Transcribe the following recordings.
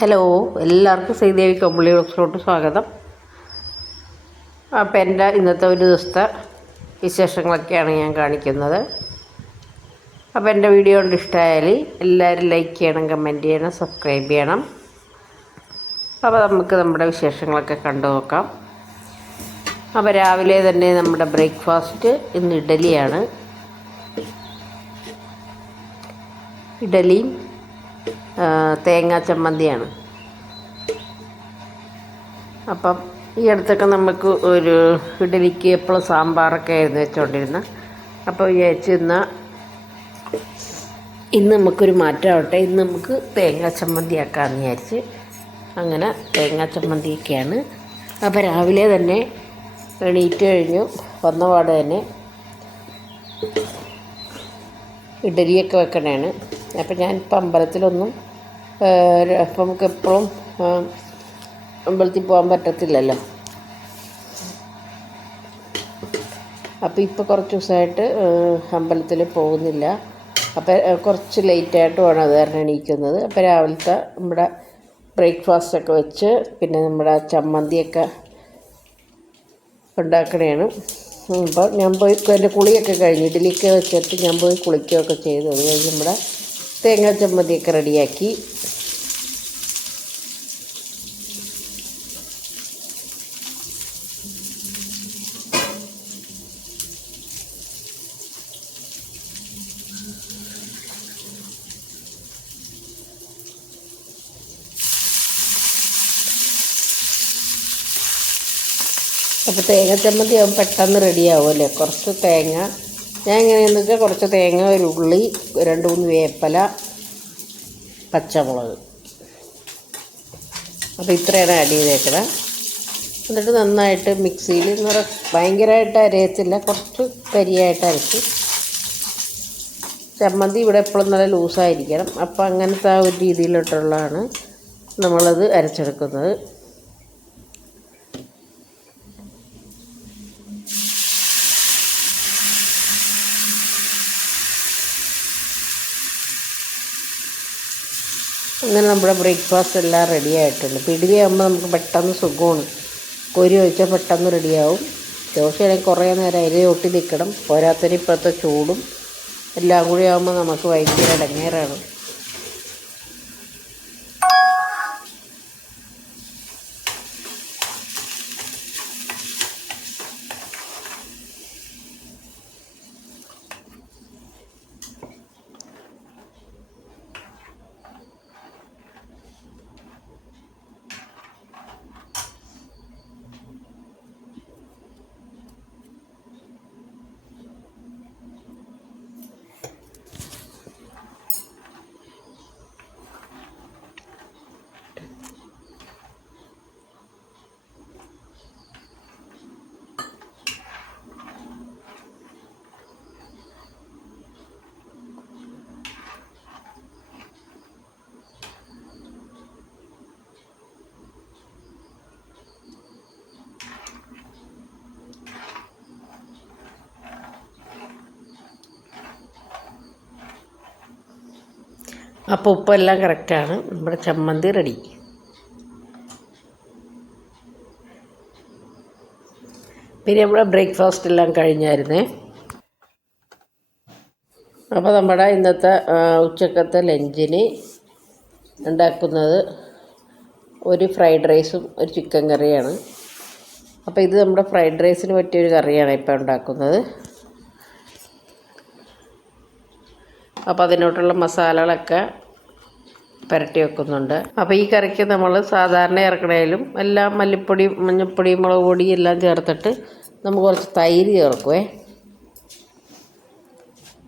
Hello എല്ലാവർക്കും ശ്രീദേവി കമ്പിളി ബോക്സിലോട്ട് സ്വാഗതം. അപ്പം എന്റെ ഇന്നത്തെ ഒരു ദിവസത്തെ വിശേഷങ്ങളൊക്കെയാണ് ഞാൻ കാണിക്കുന്നത്. അപ്പോൾ എന്റെ വീഡിയോ കൊണ്ട് ഇഷ്ടമായാൽ എല്ലാവരും ലൈക്ക് ചെയ്യണം കമന്റ് ചെയ്യണം സബ്സ്ക്രൈബ് ചെയ്യണം. അപ്പോൾ നമുക്ക് നമ്മുടെ വിശേഷങ്ങളൊക്കെ കണ്ടു നോക്കാം. അപ്പോൾ രാവിലെ തന്നെ നമ്മുടെ ബ്രേക്ക്ഫാസ്റ്റ് ഇന്ന് ഇഡലിയാണ്. ഇഡലിയും തേങ്ങാ ചമ്മന്തിയാണ്. അപ്പം ഈ അടുത്തൊക്കെ നമുക്ക് ഒരു ഇഡലിക്ക് എപ്പോഴും സാമ്പാറൊക്കെ ആയിരുന്നു വെച്ചുകൊണ്ടിരുന്നത് അപ്പോൾ വിചാരിച്ചു ഇന്ന് ഇന്ന് നമുക്കൊരു മാറ്റമാവട്ടെ. ഇന്ന് നമുക്ക് തേങ്ങാ ചമ്മന്തി ആക്കാമെന്ന് വിചാരിച്ച് അങ്ങനെ തേങ്ങാ ചമ്മന്തിയൊക്കെയാണ്. അപ്പോൾ രാവിലെ തന്നെ എണീറ്റ് കഴിഞ്ഞു. വന്നപാട് തന്നെ ഇഡലിയൊക്കെ വെക്കണേണ്. അപ്പം ഞാൻ ഇപ്പം അമ്പലത്തിലൊന്നും അപ്പം നമുക്ക് എപ്പോഴും അമ്പലത്തിൽ പോകാൻ പറ്റത്തില്ലല്ലോ. അപ്പോൾ ഇപ്പോൾ കുറച്ച് ദിവസമായിട്ട് അമ്പലത്തിൽ പോകുന്നില്ല. അപ്പോൾ കുറച്ച് ലേറ്റായിട്ട് വേണം അത് കാരണം എണീക്കുന്നത്. അപ്പോൾ രാവിലത്തെ നമ്മുടെ ബ്രേക്ക്ഫാസ്റ്റൊക്കെ വെച്ച് പിന്നെ നമ്മുടെ ചമ്മന്തിയൊക്കെ ഉണ്ടാക്കണേണ്. അപ്പോൾ ഞാൻ പോയി എന്റെ കുളിയൊക്കെ കഴിഞ്ഞ് ഇഡലിയൊക്കെ വെച്ചിട്ട് ഞാൻ പോയി കുളിക്കുകയൊക്കെ ചെയ്തു. അത് കഴിഞ്ഞ് നമ്മുടെ തേങ്ങാ ചമ്മന്തിയൊക്കെ റെഡിയാക്കി. അപ്പോൾ തേങ്ങ ചമ്മന്തി ആകുമ്പോൾ പെട്ടെന്ന് റെഡിയാവുമല്ലേ കുറച്ച് തേങ്ങ ഞാൻ എങ്ങനെയാണെന്ന് വെച്ചാൽ കുറച്ച് തേങ്ങ ഒരു ഉള്ളി രണ്ട് മൂന്ന് വേപ്പല പച്ചമുളക്. അപ്പോൾ ഇത്രയാണ് ആഡ് ചെയ്തേക്കണം. എന്നിട്ട് നന്നായിട്ട് മിക്സിയിൽ പറഞ്ഞാൽ ഭയങ്കരമായിട്ട് അരയത്തില്ല കുറച്ച് കരിയായിട്ട് അരച്ച്. ചമ്മന്തി ഇവിടെ എപ്പോഴും നല്ല ലൂസായിരിക്കണം. അപ്പോൾ അങ്ങനത്തെ ആ ഒരു രീതിയിലോട്ടുള്ളതാണ് നമ്മളത് അരച്ചെടുക്കുന്നത്. അങ്ങനെ നമ്മുടെ ബ്രേക്ക്ഫാസ്റ്റ് എല്ലാം റെഡി ആയിട്ടുണ്ട്. പിടിവി നമുക്ക് പെട്ടെന്ന് സുഖമാണ്. കോരി ഒഴിച്ചാൽ പെട്ടെന്ന് റെഡിയാവും ദോശയാണെങ്കിൽ കുറേ നേരം അതിൽ ഒട്ടി നിൽക്കണം പോരാത്തതിന് ഇപ്പോഴത്തെ ചൂടും. എല്ലാം കൂടി ആകുമ്പോൾ നമുക്ക് ഭയങ്കര ഇടങ്ങേറാണ്. അപ്പോൾ ഉപ്പെല്ലാം കറക്റ്റാണ്. നമ്മുടെ ചമ്മന്തി റെഡി പിന്നെ നമ്മുടെ ബ്രേക്ക്ഫാസ്റ്റ് എല്ലാം കഴിഞ്ഞായിരുന്നേ. അപ്പോൾ നമ്മുടെ ഇന്നത്തെ ഉച്ചക്കത്തെ ലഞ്ചിന് ഉണ്ടാക്കുന്നത് ഒരു ഫ്രൈഡ് റൈസും ഒരു ചിക്കൻ കറിയാണ് അപ്പോൾ ഇത് നമ്മുടെ ഫ്രൈഡ് റൈസിന് പറ്റിയൊരു കറിയാണ് ഇപ്പോൾ ഉണ്ടാക്കുന്നത്. അപ്പോൾ അതിനോട്ടുള്ള മസാലകളൊക്കെ പുരട്ടി വെക്കുന്നുണ്ട്. അപ്പോൾ ഈ കറിക്ക് നമ്മൾ സാധാരണ ഇറക്കണേലും എല്ലാം മല്ലിപ്പൊടി മഞ്ഞൾപ്പൊടി മുളക് പൊടി എല്ലാം ചേർത്തിട്ട് നമ്മൾ കുറച്ച് തൈര് ചേർക്കുവേ.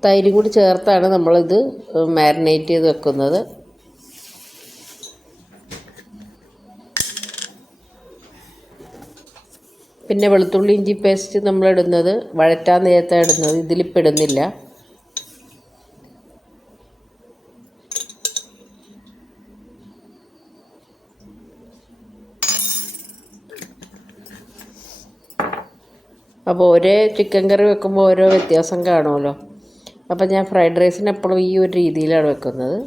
തൈര് കൂടി ചേർത്താണ് നമ്മളിത് മാരിനേറ്റ് ചെയ്ത് വെക്കുന്നത്. പിന്നെ വെളുത്തുള്ളി ഇഞ്ചി പേസ്റ്റ് നമ്മളിടുന്നത് വഴറ്റാൻ നേരത്തെ ഇടുന്നത് ഇതിലിപ്പോൾ ഇടുന്നില്ല അപ്പോൾ ഒരേ ചിക്കൻ കറി വെക്കുമ്പോൾ ഓരോ വ്യത്യാസം കാണുമല്ലോ. അപ്പോൾ ഞാൻ ഫ്രൈഡ് റൈസിന് എപ്പോഴും ഈ ഒരു രീതിയിലാണ് വെക്കുന്നത്.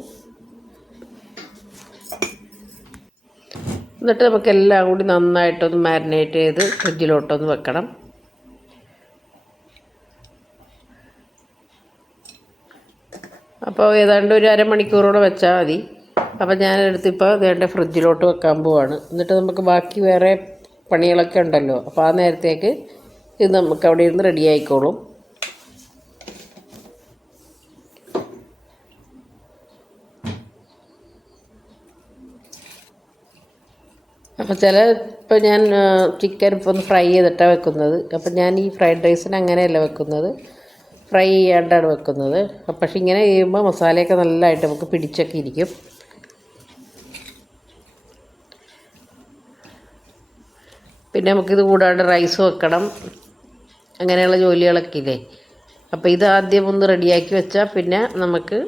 എന്നിട്ട് നമുക്ക് എല്ലാം കൂടി നന്നായിട്ടൊന്ന് മാരിനേറ്റ് ചെയ്ത് ഫ്രിഡ്ജിലോട്ടൊന്ന് വെക്കണം. അപ്പോൾ ഏതാണ്ട് ഒരു അരമണിക്കൂറോടെ വെച്ചാൽ മതി. അപ്പോൾ ഞാനെടുത്തിപ്പോൾ വേണ്ട ഫ്രിഡ്ജിലോട്ട് വെക്കാൻ പോവാണ്. എന്നിട്ട് നമുക്ക് ബാക്കി വേറെ പണികളൊക്കെ ഉണ്ടല്ലോ. അപ്പോൾ ആ നേരത്തേക്ക് ഇത് നമുക്ക് അവിടെ ഇരുന്ന് റെഡി ആയിക്കോളും. അപ്പോൾ ചില ഇപ്പോൾ ഞാൻ ചിക്കൻ ഇപ്പോൾ ഒന്ന് ഫ്രൈ ചെയ്തിട്ടാണ് വെക്കുന്നത്. അപ്പം ഞാൻ ഈ ഫ്രൈഡ് റൈസിന് അങ്ങനെയല്ല വെക്കുന്നത്. ഫ്രൈ ചെയ്യാണ്ടാണ് വെക്കുന്നത്. പക്ഷേ ഇങ്ങനെ ചെയ്യുമ്പോൾ മസാലയൊക്കെ നല്ലതായിട്ട് നമുക്ക് പിടിച്ചൊക്കെ ഇരിക്കും. പിന്നെ നമുക്കിത് കൂടാണ്ട് റൈസ് വെക്കണം. അങ്ങനെയുള്ള ജോലികളൊക്കെ ഇല്ലേ? അപ്പോൾ ഇത് ആദ്യം ഒന്ന് റെഡിയാക്കി വെച്ചാൽ പിന്നെ നമുക്ക്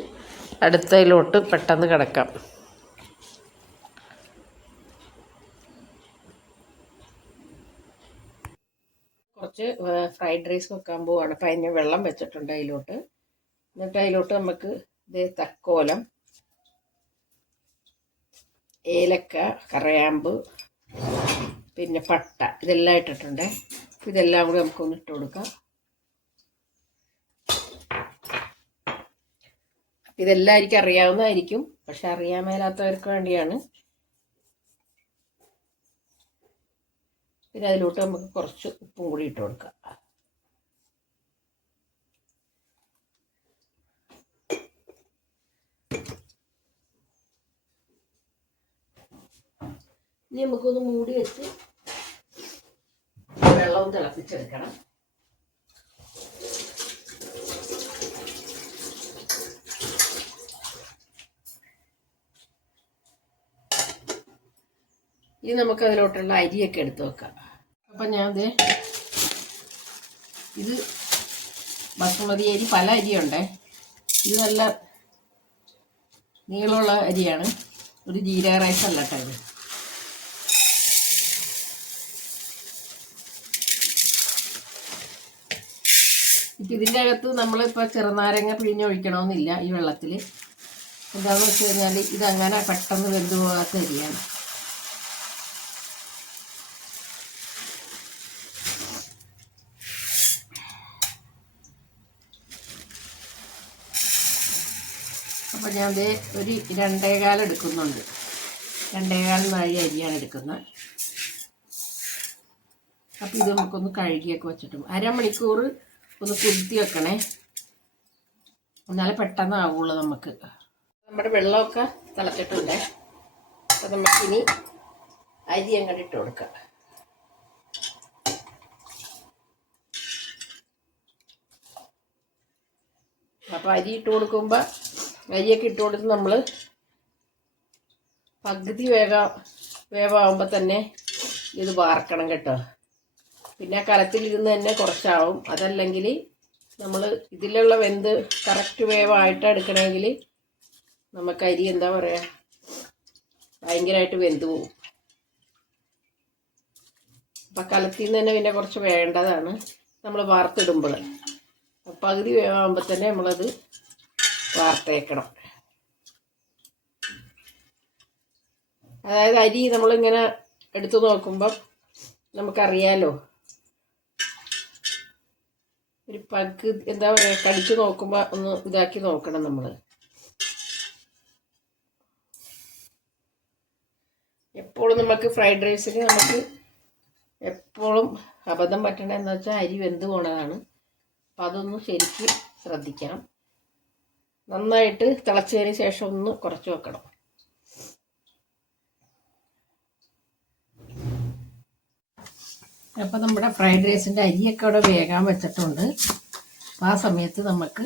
അടുത്തതിലോട്ട് പെട്ടെന്ന് കിടക്കാം. കുറച്ച് ഫ്രൈഡ് റൈസ് വെക്കാൻ പോവാണ്. അപ്പം അതിന് വെള്ളം വെച്ചിട്ടുണ്ട് അതിലോട്ട്. എന്നിട്ട് അതിലോട്ട് നമുക്ക് ഇത് തക്കോലം ഏലക്ക കറയാമ്പ് പിന്നെ പട്ട ഇതെല്ലാം ഇട്ടിട്ടുണ്ട്. ഇതെല്ലാം കൂടി നമുക്കൊന്ന് ഇട്ട് കൊടുക്കാം. ഇതെല്ലാവർക്കും അറിയാവുന്നതായിരിക്കും. പക്ഷെ അറിയാൻ മേലാത്തവർക്ക് വേണ്ടിയാണ്. പിന്നെ അതിലോട്ട് നമുക്ക് കുറച്ച് ഉപ്പും കൂടി ഇട്ട് കൊടുക്കാം. ഇനി നമുക്കൊന്ന് മൂടി വെച്ച് വെള്ളവും തിളപ്പിച്ചെടുക്കണം ഇനി നമുക്ക് അതിലോട്ടുള്ള അരിയൊക്കെ എടുത്ത് വെക്കാം. അപ്പം ഞാൻ ദേ ഇത് ബസുമതി അരി പല അരിയുണ്ടേ. ഇത് നല്ല നീളമുള്ള അരിയാണ്. ഒരു ജീരക റൈസ് അല്ല ഇത്. ഇതിന്റെ അകത്ത് നമ്മളിപ്പോൾ ചെറുനാരങ്ങ പിഴിഞ്ഞൊഴിക്കണമെന്നില്ല ഈ വെള്ളത്തിൽ എന്താണെന്ന് വെച്ച് കഴിഞ്ഞാൽ ഇതങ്ങനെ പെട്ടെന്ന് വെന്തു പോകാത്ത അരിയാണ് അപ്പോൾ ഞാൻ ദേ ഒരു രണ്ടേകാൽ എടുക്കുന്നുണ്ട്. രണ്ടേകാൽ നാഴി അരിയാണ് എടുക്കുന്നത്. അപ്പോൾ ഇത് നമുക്കൊന്ന് കഴുകിയൊക്കെ വെച്ചിട്ടും അരമണിക്കൂർ ഒന്ന് കുരുത്തി വെക്കണേ. എന്നാലേ പെട്ടെന്ന് ആവുള്ളൂ നമുക്ക്. നമ്മുടെ വെള്ളമൊക്കെ തിളച്ചിട്ടുണ്ട്. നമുക്ക് നമുക്കിനി അരി അങ്ങോട്ട് ഇട്ട് കൊടുക്കാം. അപ്പോൾ അരി ഇട്ട് കൊടുക്കുമ്പോൾ അരിയൊക്കെ ഇട്ട് കൊടുത്ത് നമ്മൾ പകുതി വേഗം വേവാകുമ്പോൾ തന്നെ ഇത് വാർക്കണം കേട്ടോ. പിന്നെ കലത്തിലിരുന്ന് തന്നെ കുറച്ചാവും. അതല്ലെങ്കിൽ നമ്മൾ ഇതിലുള്ള വെന്ത് കറക്റ്റ് വേവായിട്ട് എടുക്കണമെങ്കിൽ നമുക്ക് അരി എന്താ പറയുക ഭയങ്കരമായിട്ട് വെന്ത് പോവും. അപ്പം കലത്തിൽ നിന്ന് തന്നെ പിന്നെ കുറച്ച് വേണ്ടതാണ്. നമ്മൾ വാർത്തിടുമ്പോൾ. പകുതി വേവാകുമ്പോൾ തന്നെ നമ്മളത് വാർത്തേക്കണം. അതായത് അരി നമ്മളിങ്ങനെ എടുത്തു നോക്കുമ്പം നമുക്കറിയാലോ ഒരു പഗ് എന്താ പറയുക കടിച്ചു നോക്കുമ്പോൾ ഒന്ന് ഇതാക്കി നോക്കണം നമ്മൾ എപ്പോഴും നമുക്ക് ഫ്രൈഡ് റൈസിന് നമുക്ക് എപ്പോഴും അബദ്ധം പറ്റണമെന്ന് വെച്ചാൽ അരി വെന്ത് പോണതാണ്. അപ്പം അതൊന്ന് ശരിക്ക് ശ്രദ്ധിക്കണം. നന്നായിട്ട് തിളച്ചതിന് ശേഷം ഒന്ന് കുറച്ച് വെക്കണം. അപ്പം നമ്മുടെ ഫ്രൈഡ് റൈസിന്റെ അരിയൊക്കെ അവിടെ വേകാൻ വെച്ചിട്ടുണ്ട്. അപ്പം ആ സമയത്ത് നമുക്ക്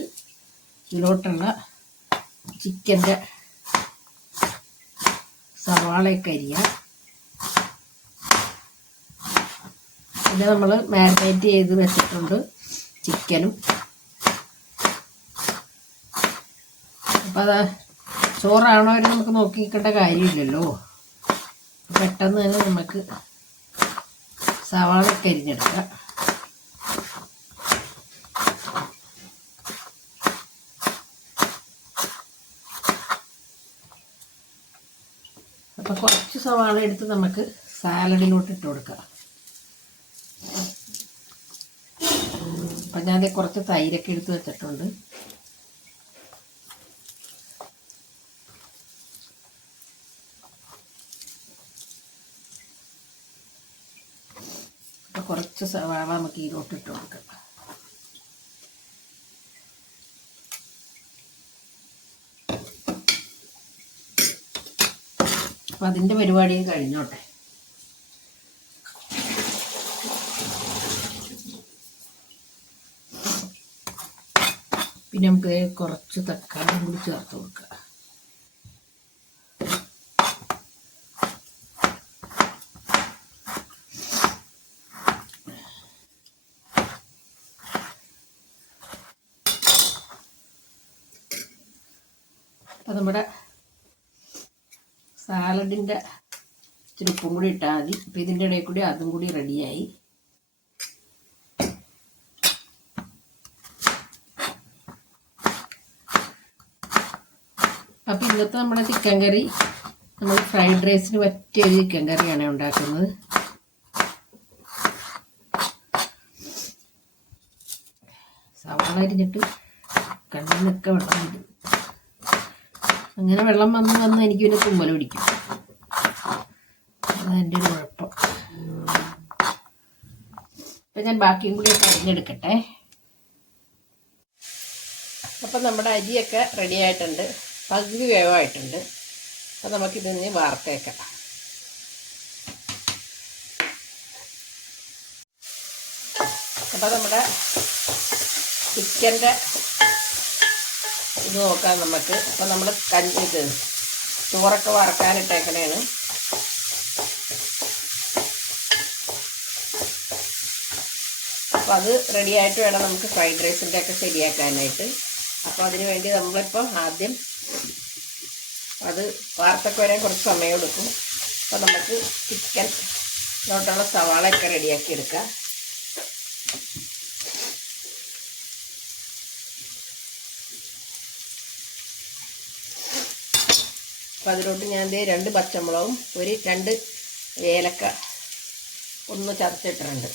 ഇതിലോട്ടുള്ള ചിക്കന്റെ സവാളയൊക്കെ അരിയാം. പിന്നെ നമ്മൾ മാരിനേറ്റ് ചെയ്ത് വെച്ചിട്ടുണ്ട് ചിക്കനും. അപ്പം അത് ചോറാണോ എന്ന് നമുക്ക് നോക്കിക്കേണ്ട കാര്യമില്ലല്ലോ. പെട്ടെന്ന് തന്നെ നമുക്ക് സവാള കരിഞ്ഞെടുക്കുക അപ്പോൾ കുറച്ച് സവാള എടുത്ത് നമുക്ക് സാലഡിലോട്ട് ഇട്ട് കൊടുക്കാം. അപ്പം ഞാൻ കുറച്ച് തൈരൊക്കെ എടുത്ത് വെച്ചിട്ടുണ്ട് അപ്പോൾ സവാള നമുക്ക് ഇതിലോട്ട് ഇട്ട് കൊടുക്കാം. അപ്പം അതിന്റെ പരിപാടിയും കഴിഞ്ഞോട്ടെ. പിന്നെ നമുക്ക് കുറച്ച് തക്കാളി കൂടി ചേർത്ത് കൊടുക്കുക അപ്പം നമ്മുടെ സാലഡിന്റെ ഇച്ചിരി ഉപ്പും കൂടി ഇട്ടാൽ മതി. അപ്പം ഇതിന്റെ ഇടയിൽ കൂടി അതും കൂടി റെഡിയായി അപ്പം ഇന്നത്തെ നമ്മുടെ ചിക്കൻ കറി നമ്മൾ ഫ്രൈഡ് റൈസിന് പറ്റിയ ഒരു ചിക്കൻ കറിയാണ് ഉണ്ടാക്കുന്നത്. സവാള അരിഞ്ഞിട്ട് കണ്ണിനൊക്കെ വെള്ളം അങ്ങനെ വെള്ളം വന്ന് വന്ന് എനിക്ക് പിന്നെ തുമ്മൽ പിടിക്കും. അതെന്റെ ഒരു അപ്പം ഞാൻ ബാക്കിയും കൂടി അരിഞ്ഞെടുക്കട്ടെ. അപ്പം നമ്മുടെ അരിയൊക്കെ റെഡി ആയിട്ടുണ്ട്. പകുതി വേവായിട്ടുണ്ട്. അപ്പം നമുക്കിതൊന്ന് വാർത്തേക്കാം. അപ്പം നമ്മുടെ ചിക്കന്റെ ഇത് നോക്കാം നമുക്ക്. അപ്പം നമ്മൾ കഞ്ഞി ഇത് ചോറൊക്കെ വറക്കാനിട്ടേക്കണേണ്. അപ്പോൾ അത് റെഡി ആയിട്ട് വേണം നമുക്ക് ഫ്രൈഡ് റൈസിന്റെ ഒക്കെ ശരിയാക്കാനായിട്ട്. അപ്പോൾ അതിന് വേണ്ടി നമ്മളിപ്പോൾ ആദ്യം അത് വാർത്തൊക്കെ വരാൻ കുറച്ച് സമയം എടുക്കും. അപ്പോൾ നമുക്ക് ചിക്കൻ നോട്ടുള്ള സവാളയൊക്കെ റെഡിയാക്കി എടുക്കാം. അപ്പോൾ അതിലോട്ട് ഞാൻ ദേ രണ്ട് പച്ചമുളകും ഒരു രണ്ട് ഏലക്ക ഒന്ന് ചതച്ചിട്ടിട്ടുണ്ട്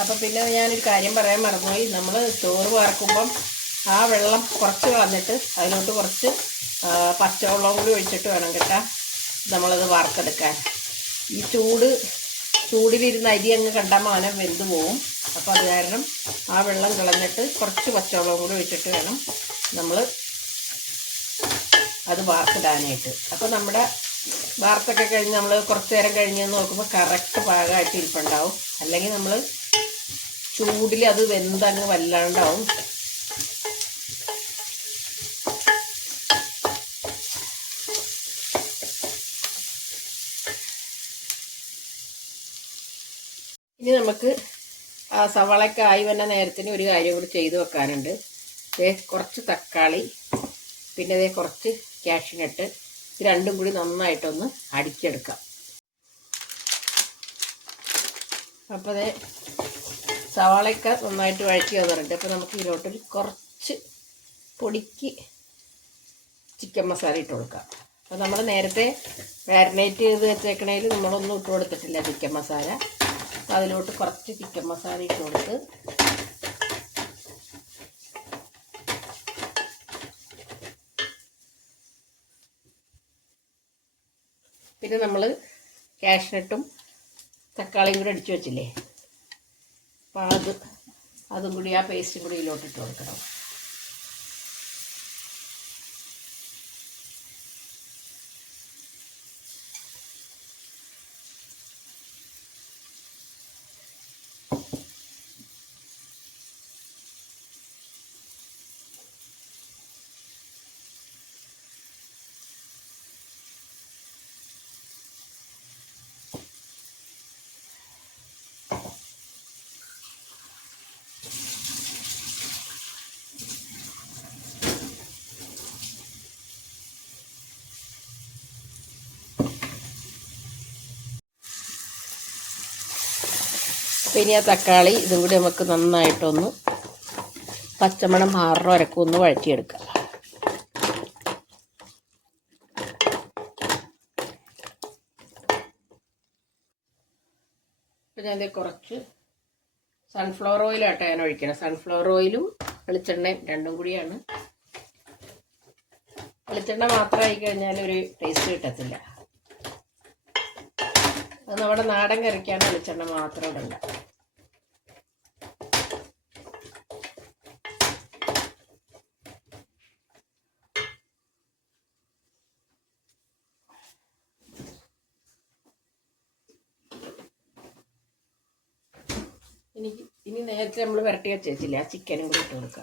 അപ്പം പിന്നെ ഞാനൊരു കാര്യം പറയാൻ മറന്നുപോയി. നമ്മൾ ചോറ് വാർക്കുമ്പം ആ വെള്ളം കുറച്ച് കളഞ്ഞിട്ട് അതിലോട്ട് കുറച്ച് പച്ചവെള്ളം കൂടി ഒഴിച്ചിട്ട് വേണം കേട്ടാ നമ്മളത് വാർത്തെടുക്കാൻ. ഈ ചൂട് ചൂടിലിരുന്ന് അരി അങ്ങ് കണ്ടാൽ മാനം വെന്ത് പോവും. അപ്പോൾ അത് കാരണം ആ വെള്ളം കളഞ്ഞിട്ട് കുറച്ച് പച്ചവെള്ളം കൂടി ഒഴിച്ചിട്ട് വേണം നമ്മൾ അത് വാർത്തിടാനായിട്ട്. അപ്പോൾ നമ്മുടെ വാർത്തൊക്കെ കഴിഞ്ഞ് നമ്മൾ കുറച്ച് നേരം കഴിഞ്ഞ് നോക്കുമ്പോൾ കറക്റ്റ് പാകമായിട്ട് ഇരിപ്പുണ്ടാവും. അല്ലെങ്കിൽ നമ്മൾ ചൂടിൽ അത് വെന്തങ്ങ് വല്ലാണ്ടാവും. ഇനി നമുക്ക് ആ സവാളയൊക്കെ ആയി വന്ന നേരത്തിന് ഒരു കാര്യം കൂടി ചെയ്ത് വെക്കാനുണ്ട്. ദേ കുറച്ച് തക്കാളി പിന്നെ ദേ കുറച്ച് കാഷ്യൂനട്ട് ഇത് രണ്ടും കൂടി നന്നായിട്ടൊന്ന് അടിച്ചെടുക്കാം. അപ്പോൾ ദേ സവാളയൊക്കെ നന്നായിട്ട് വഴറ്റി വന്നിട്ടുണ്ട് അപ്പോൾ നമുക്ക് ഇതിലോട്ടൊരു കുറച്ച് പൊടിക്ക് ചിക്കൻ മസാല ഇട്ട് കൊടുക്കാം. അപ്പോൾ നമ്മൾ നേരത്തെ മാരിനേറ്റ് ചെയ്ത് വെച്ചേക്കണേൽ നമ്മളൊന്നും ഇട്ട് കൊടുത്തിട്ടില്ല ചിക്കൻ മസാല. അപ്പോൾ അതിലോട്ട് കുറച്ച് ചിക്കൻ മസാല ഇട്ട് കൊടുത്ത് പിന്നെ നമ്മൾ കാഷ്നട്ടും തക്കാളിയും കൂടെ അടിച്ചു വെച്ചില്ലേ? അപ്പോൾ അത് അതും കൂടി ആ പേസ്റ്റും കൂടി ഇതിലോട്ടിട്ട് കൊടുക്കണം. അപ്പം ഇനി ആ തക്കാളി ഇതും കൂടി നമുക്ക് നന്നായിട്ടൊന്ന് പച്ചമണം മാറണം വരക്കും ഒന്ന് വഴറ്റിയെടുക്കുക ഇപ്പം അതിൽ കുറച്ച് സൺഫ്ലവർ ഓയിലാട്ടോ ഞാൻ ഒഴിക്കണം സൺഫ്ലവർ ഓയിലും വെളിച്ചെണ്ണയും രണ്ടും കൂടിയാണ്. വെളിച്ചെണ്ണ മാത്രമായി കഴിഞ്ഞാൽ ഒരു ടേസ്റ്റ് കിട്ടത്തില്ല. അത് നമ്മുടെ നാടൻ കറിക്കാണ് വെളിച്ചെണ്ണ മാത്രം ഇടണ്ട ഇനി ഇനി നേരത്തെ നമ്മൾ വരട്ടി വെച്ചില്ല ആ ചിക്കനും കൂടി ഇട്ട് കൊടുക്കുക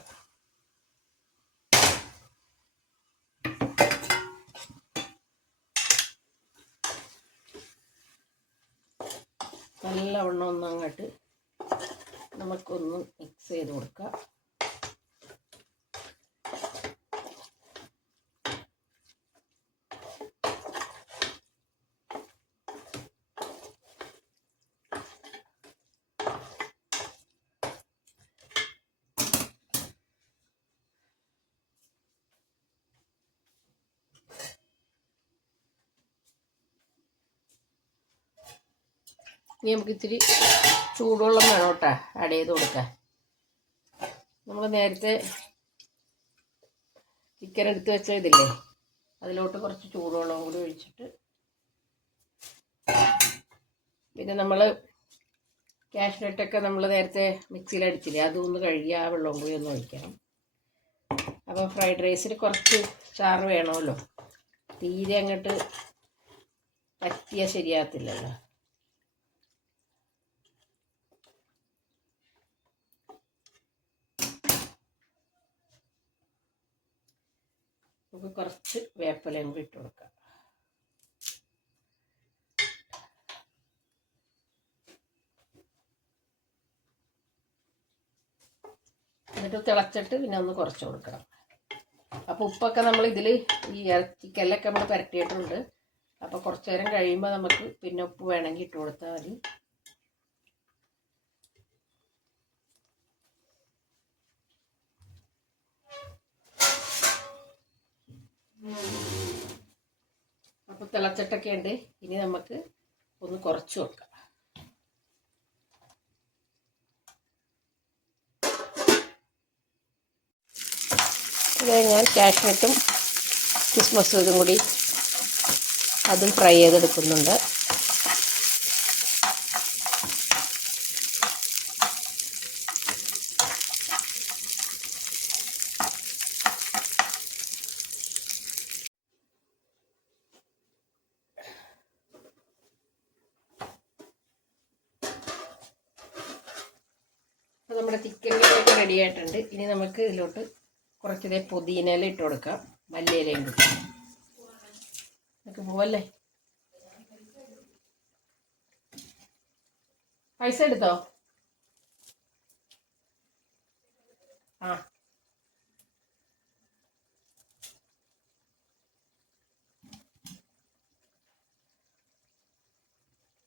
നല്ലവണ്ണം ഒന്നങ്ങോട്ട് നമുക്കൊന്ന് മിക്സ് ചെയ്ത് കൊടുക്കാം. ഇനി നമുക്ക് ഇത്തിരി ചൂടുവെള്ളം വേണം കേട്ടോ ആഡ് ചെയ്ത് കൊടുക്കാൻ. നമ്മൾ നേരത്തെ ചിക്കൻ എടുത്ത് വെച്ച ഇതില്ലേ അതിലോട്ട് കുറച്ച് ചൂടുവെള്ളം കൂടി ഒഴിച്ചിട്ട് പിന്നെ നമ്മൾ കാഷ്നട്ടൊക്കെ നമ്മൾ നേരത്തെ മിക്സിയിൽ അടിച്ചില്ലേ അതും ഒന്ന് കഴുകി ആ വെള്ളം കൂടി ഒന്ന് ഒഴിക്കണം. അപ്പോൾ ഫ്രൈഡ് റൈസിന് കുറച്ച് ചാറ് വേണമല്ലോ. തീരെ അങ്ങോട്ട് പറ്റിയാൽ ശരിയാകത്തില്ലല്ലോ. നമുക്ക് കുറച്ച് വേപ്പിലയും കൂടി ഇട്ട് കൊടുക്കാം. എന്നിട്ട് തിളച്ചിട്ട് പിന്നെ ഒന്ന് കുറച്ച് കൊടുക്കണം. അപ്പോൾ ഉപ്പൊക്കെ നമ്മൾ ഇതിൽ ഈ ഇറച്ചിക്കല്ലൊക്കെ നമ്മൾ പുരട്ടിയിട്ടുണ്ട് അപ്പോൾ കുറച്ച് നേരം കഴിയുമ്പോൾ നമുക്ക് പിന്നെ ഉപ്പ് വേണമെങ്കിൽ ഇട്ട് കൊടുത്താൽ മതി. അപ്പോൾ തിളച്ചിട്ടൊക്കെ ഉണ്ട് ഇനി നമുക്ക് ഒന്ന് കുറച്ച് വെക്കാം. ഞാൻ കാഷ്നട്ടും ക്രിസ്മസും ഇതും കൂടി അതും ഫ്രൈ ചെയ്തെടുക്കുന്നുണ്ട് അപ്പോൾ നമ്മുടെ ചിക്കൻ റെഡി ആയിട്ടുണ്ട്. ഇനി നമുക്ക് ഇതിലോട്ട് കുറച്ചിതേ പുതിനയില ഇട്ട് കൊടുക്കാം. മല്ലിയിലയും കൊടുക്കാം പോവല്ലേ? പൈസ എടുത്തോ? ആ.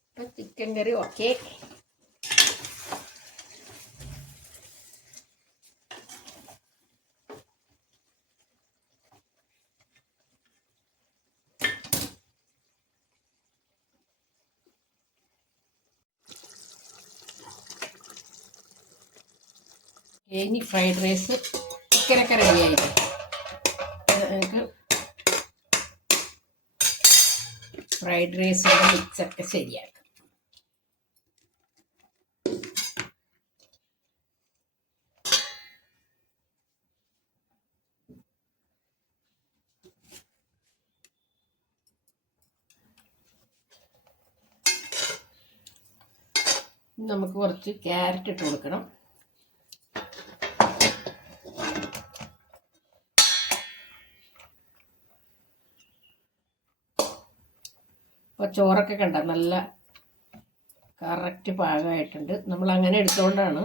ഇപ്പം ചിക്കൻ കറി ഓക്കെ ഇനി ഫ്രൈഡ് റൈസ് ചിക്കനൊക്കെ റെഡിയായിട്ട് നമുക്ക് ഫ്രൈഡ് റൈസിന്റെ മിക്സൊക്കെ ശരിയാക്കാം. നമുക്ക് കുറച്ച് ക്യാരറ്റ് ഇട്ട് കൊടുക്കണം. അപ്പോൾ ചോറൊക്കെ കണ്ട നല്ല കറക്റ്റ് പാകമായിട്ടുണ്ട്. നമ്മൾ അങ്ങനെ എടുത്തുകൊണ്ടാണ്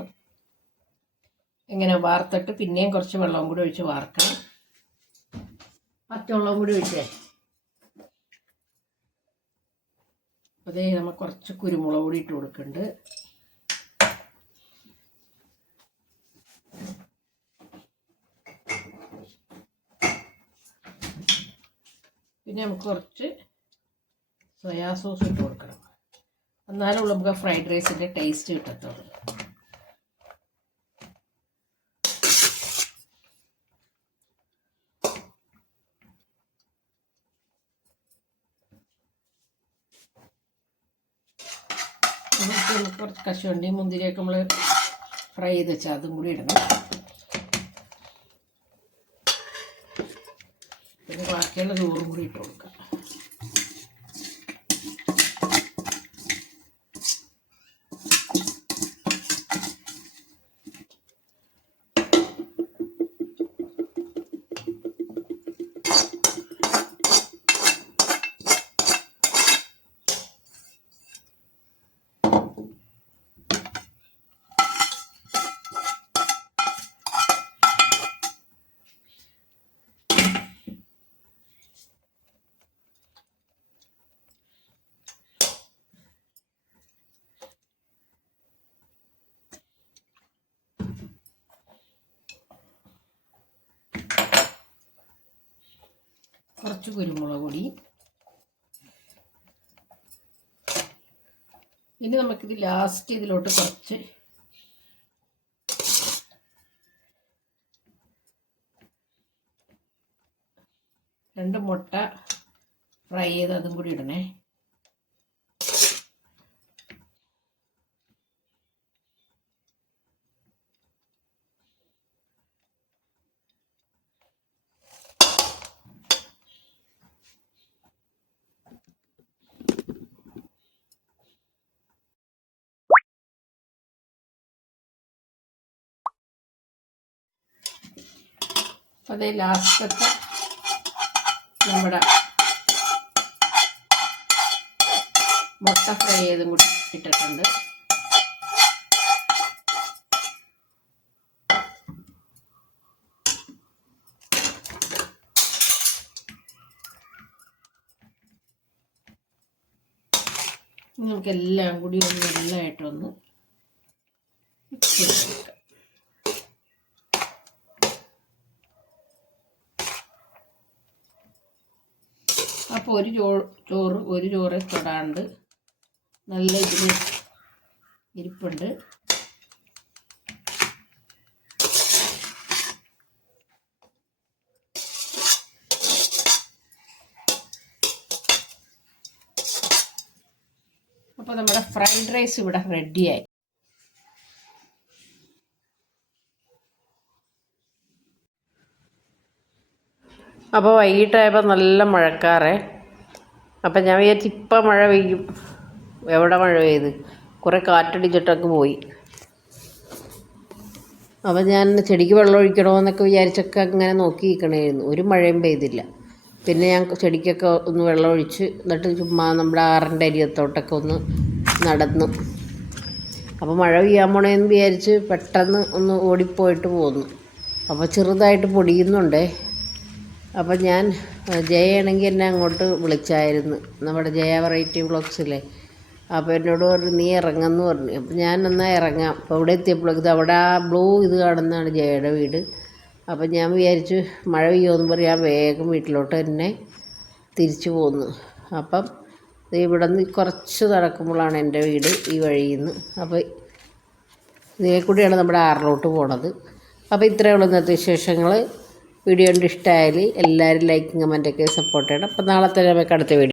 ഇങ്ങനെ വാർത്തിട്ട് പിന്നെയും കുറച്ച് വെള്ളവും കൂടി ഒഴിച്ച് വാർക്കണം. പച്ചവെള്ളവും കൂടി ഒഴിച്ചേ. അതേ നമ്മൾ കുറച്ച് കുരുമുളക് കൂടി ഇട്ട് കൊടുക്കുന്നുണ്ട്. പിന്നെ നമുക്ക് കുറച്ച് സോയാ സോസ് ഇട്ട് കൊടുക്കണം. എന്നാലും നമുക്ക് ഫ്രൈഡ് റൈസിന്റെ ടേസ്റ്റ് കിട്ടത്തുള്ളൂ. കുറച്ച് കശുവണ്ടി മുന്തിരിയൊക്കെ നമ്മൾ ഫ്രൈ ചെയ്ത് വെച്ചാൽ അതും കൂടി ഇടണം. പിന്നെ ബാക്കിയുള്ള ചോറും കൂടി ഇട്ട് കൊടുക്കാം. കുറച്ച് കുരുമുളക് പൊടി. ഇനി നമുക്കിത് ലാസ്റ്റ് ഇതിലോട്ട് കുറച്ച് രണ്ട് മുട്ട ഫ്രൈ ചെയ്ത് അതും കൂടി ഇടണേ. അതേ ലാസ്റ്റത്തെ നമ്മുടെ മുട്ട ഫ്രൈ ചെയ്തും കൂടി ഇട്ടിട്ടുണ്ട്. നമുക്കെല്ലാം കൂടി ഒന്ന് നല്ലതായിട്ടൊന്ന് ചെയ്തെടുക്കാം അപ്പോൾ ഒരു ചോ ചോറ് ഒരു ചോറ് തൊടാണ്ട് നല്ല ഇതിൽ ഇരിപ്പുണ്ട്. അപ്പോൾ നമ്മുടെ ഫ്രൈഡ് റൈസ് ഇവിടെ റെഡിയായി. അപ്പോൾ വൈകിട്ടായപ്പോൾ നല്ല മഴക്കാറേ. അപ്പം ഞാൻ വിചാരിച്ചു ഇപ്പം മഴ പെയ്യും. എവിടെ മഴ പെയ്ത്? കുറേ കാറ്റടിച്ചിട്ടൊക്കെ പോയി. അപ്പം ഞാൻ ചെടിക്ക് വെള്ളം ഒഴിക്കണമെന്നൊക്കെ വിചാരിച്ചൊക്കെ അങ്ങനെ നോക്കി നിൽക്കണമായിരുന്നു ഒരു മഴയും പെയ്തില്ല. പിന്നെ ഞാൻ ചെടിക്കൊക്കെ ഒന്ന് വെള്ളം ഒഴിച്ച് എന്നിട്ട് ചുമ്മാ നമ്മുടെ ആറിന്റെ അരിയത്തോട്ടൊക്കെ ഒന്ന് നടന്നു. അപ്പോൾ മഴ പെയ്യാൻ പോണേന്ന് വിചാരിച്ച് പെട്ടെന്ന് ഒന്ന് ഓടിപ്പോയിട്ട് പോന്നു. അപ്പോൾ ചെറുതായിട്ട് പൊടിയുന്നുണ്ടേ. അപ്പം ഞാൻ ജയയാണെങ്കിൽ എന്നെ അങ്ങോട്ട് വിളിച്ചായിരുന്നു. നമ്മുടെ ജയ വെറൈറ്റി വ്ളോഗ്സിലെ അപ്പോൾ എന്നോട് പറഞ്ഞു നീ ഇറങ്ങുമെന്ന് പറഞ്ഞു. അപ്പം ഞാൻ എന്നാൽ ഇറങ്ങാം? അപ്പോൾ ഇവിടെ എത്തിയപ്പോഴേക്ക് അവിടെ ആ ബ്ലൂ ഇത് കാണുന്നതാണ് ജയയുടെ വീട്. അപ്പം ഞാൻ വിചാരിച്ചു മഴ പെയ്യുമെന്ന് പറയാൻ വേഗം വീട്ടിലോട്ട് തന്നെ തിരിച്ചു പോന്നു. അപ്പം ഇവിടെ നിന്ന് കുറച്ച് നടക്കുമ്പോഴാണ് എന്റെ വീട് ഈ വഴിയിൽ നിന്ന് അപ്പോൾ ഇതേ കൂടിയാണ് നമ്മുടെ ആറിലോട്ട് പോണത്. അപ്പോൾ ഇത്രയേ ഉള്ളൂ ഇന്നത്തെ വിശേഷങ്ങൾ വീഡിയോ കണ്ട് ഇഷ്ടമായാൽ എല്ലാവരും ലൈക്കും കമന്റൊക്കെ സപ്പോർട്ട് ചെയ്യണം. അപ്പോൾ നാളെ തന്നെ നമുക്ക് അടുത്ത വീഡിയോ